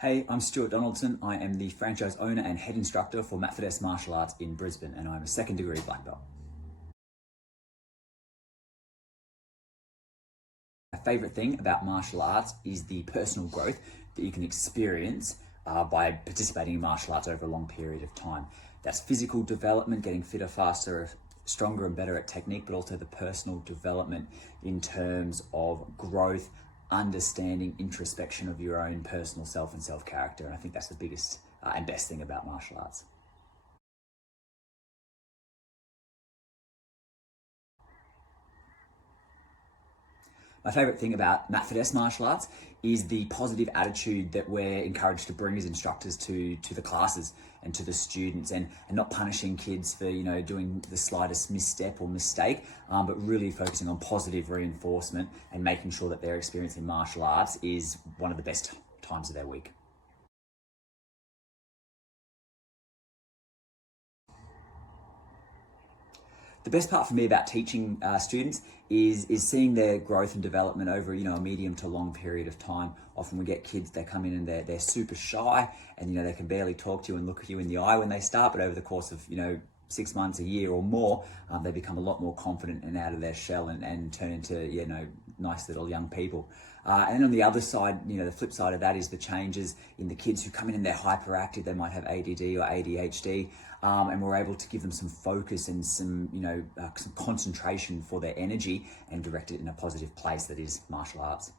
Hey, I'm Stuart Donaldson. I am the franchise owner and head instructor for Matt Fiddes Martial Arts in Brisbane, and I'm a second degree black belt. My favourite thing about martial arts is the personal growth that you can experience by participating in martial arts over a long period of time. That's physical development, getting fitter, faster, stronger and better at technique, but also the personal development in terms of growth, understanding, introspection of your own personal self and self-character. And I think that's the biggest and best thing about martial arts. My favourite thing about Matt Fiddes Martial Arts is the positive attitude that we're encouraged to bring as instructors to the classes and to the students, and not punishing kids for doing the slightest misstep or mistake, but really focusing on positive reinforcement and making sure that their experience in martial arts is one of the best times of their week. The best part for me about teaching students is seeing their growth and development over a medium to long period of time. Often we get kids, they come in and they're super shy, and they can barely talk to you and look at you in the eye when they start, but over the course of 6 months, a year or more, they become a lot more confident and out of their shell and turn into nice little young people. And then on the other side, the flip side of that is the changes in the kids who come in and they're hyperactive. They might have ADD or ADHD, and we're able to give them some focus and some concentration for their energy and direct it in a positive place that is martial arts.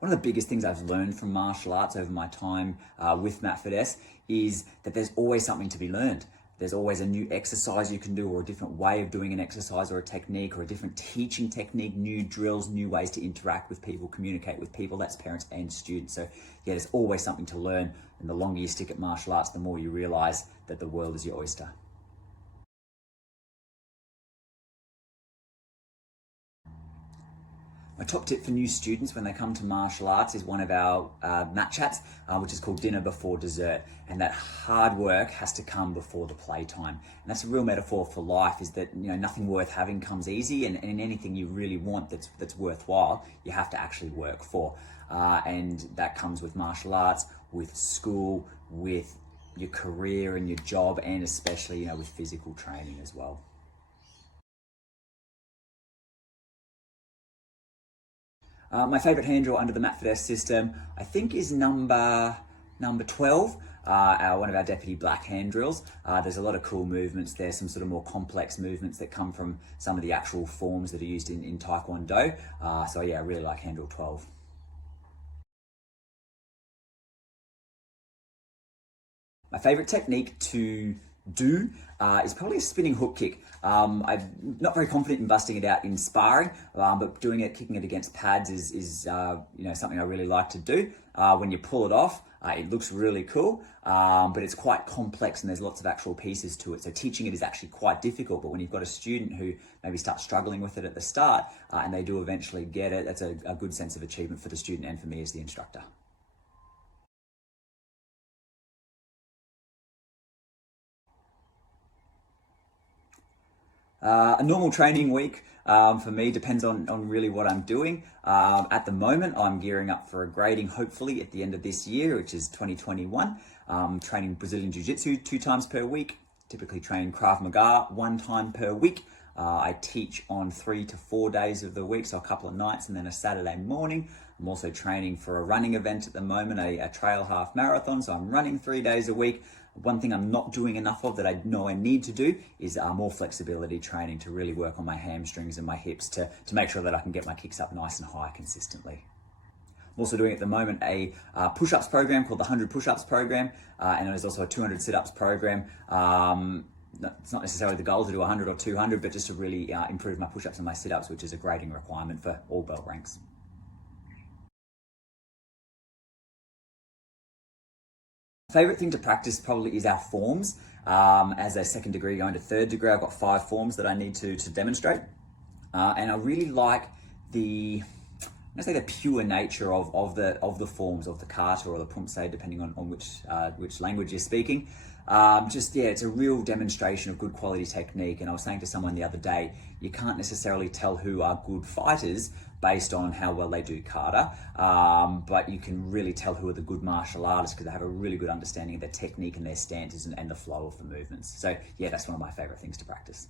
One of the biggest things I've learned from martial arts over my time with Matt Fiddes is that there's always something to be learned. There's always a new exercise you can do, or a different way of doing an exercise, or a technique, or a different teaching technique, new drills, new ways to interact with people, communicate with people. That's parents and students. So yeah, there's always something to learn. And the longer you stick at martial arts, the more you realize that the world is your oyster. My top tip for new students when they come to martial arts is one of our mat chats, which is called dinner before dessert. And that hard work has to come before the playtime. And that's a real metaphor for life, is that nothing worth having comes easy, and anything you really want that's worthwhile, you have to actually work for. And that comes with martial arts, with school, with your career and your job, and especially with physical training as well. My favourite hand drill under the Matt Fiddes system, I think, is number 12, one of our deputy black hand drills. There's a lot of cool movements there, some sort of more complex movements that come from some of the actual forms that are used in Taekwondo. So yeah, I really like hand drill 12. My favourite technique to do is probably a spinning hook kick. I'm not very confident in busting it out in sparring, but doing it, kicking it against pads is something I really like to do. When you pull it off, it looks really cool, but it's quite complex and there's lots of actual pieces to it. So teaching it is actually quite difficult, but when you've got a student who maybe starts struggling with it at the start and they do eventually get it, that's a good sense of achievement for the student and for me as the instructor. A normal training week for me depends on really what I'm doing. At the moment, I'm gearing up for a grading, hopefully at the end of this year, which is 2021. Training Brazilian jiu-jitsu 2 times per week, typically train Krav Maga 1 time per week. I teach on 3 to 4 days of the week, so a couple of nights and then a Saturday morning. I'm also training for a running event at the moment, a trail half marathon, so I'm running 3 days a week. One thing I'm not doing enough of that I know I need to do is more flexibility training to really work on my hamstrings and my hips to make sure that I can get my kicks up nice and high consistently. I'm also doing at the moment a push-ups program called the 100 push-ups program, and there's also a 200 sit-ups program. It's not necessarily the goal to do 100 or 200, but just to really improve my push-ups and my sit-ups, which is a grading requirement for all belt ranks. Favorite thing to practice probably is our forms. As a second degree going to third degree, I've got 5 forms that I need to demonstrate. And I really like I say the pure nature of the forms of the kata or the pumse, depending on which language you're speaking. It's a real demonstration of good quality technique. And I was saying to someone the other day, you can't necessarily tell who are good fighters based on how well they do kata, but you can really tell who are the good martial artists because they have a really good understanding of their technique and their stances and the flow of the movements. So yeah, that's one of my favorite things to practice.